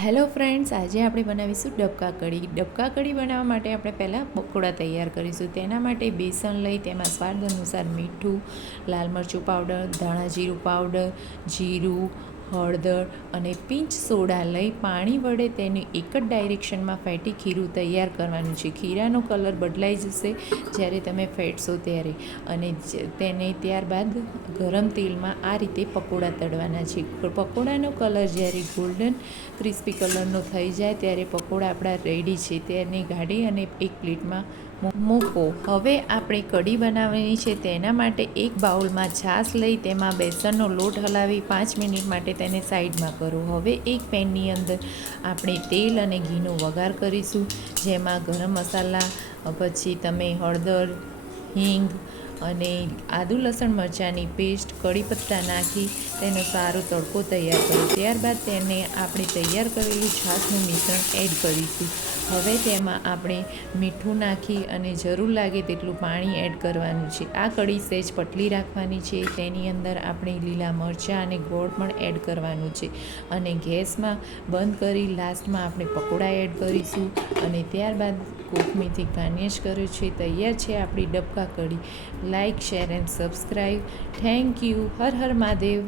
Hello friends, આજે આપણે બનાવીશું ડબકા કઢી. ડબકા કઢી બનાવવા માટે આપણે પહેલાં પકોડા તૈયાર કરીશું. તેના માટે બેસન લઈ તેમાં સ્વાદ અનુસાર મીઠું, લાલ મરચું પાવડર, ધાણા જીરું પાવડર, જીરું, હળદર અને પિંચ સોડા લઈ પાણી વડે તેને એક જ ડાયરેક્શનમાં ફેટી ખીરું તૈયાર કરવાનું છે. ખીરાનો કલર બદલાઈ જશે જ્યારે તમે ફેટશો ત્યારે, અને તેને ત્યારબાદ ગરમ તેલમાં આ રીતે પકોડા તળવાના છે. પકોડાનો કલર જ્યારે ગોલ્ડન ક્રિસ્પી કલરનો થઈ જાય ત્યારે પકોડા આપણા રેડી છે. તેને કાઢી અને એક પ્લેટમાં મૂકો. હવે આપણે કઢી બનાવવાની છે. તેના માટે એક બાઉલમાં છાશ લઈ તેમાં બેસનનો લોટ હલાવી 5 મિનિટ માટે તેને સાઈડમાં કરો. હવે એક પેનની અંદર આપણે તેલ અને ઘીનો વઘાર કરીશું, જેમાં ગરમ મસાલા, પછી તમે હળદર, હિંગ અને આદુ લસણ મરચાંની પેસ્ટ, કઢી પત્તા નાખી તેનો સારો તડકો તૈયાર કરો. ત્યારબાદ તેને આપણે તૈયાર કરેલું છાશનું મિશ્રણ એડ કરીશું. હવે તેમાં આપણે મીઠું નાખી અને જરૂર લાગે તેટલું પાણી એડ કરવાનું છે. આ કઢી સહેજ પતલી રાખવાની છે. તેની અંદર આપણે લીલા મરચાં અને ગોળ પણ એડ કરવાનું છે, અને ગેસમાં બંધ કરી લાસ્ટમાં આપણે પકોડા એડ કરીશું અને ત્યારબાદ કોથમીરથી ગાર્નિશ કર્યું છે. તૈયાર છે આપણી ડબકા કઢી. Like, share and subscribe. Thank you. હર હર મહાદેવ.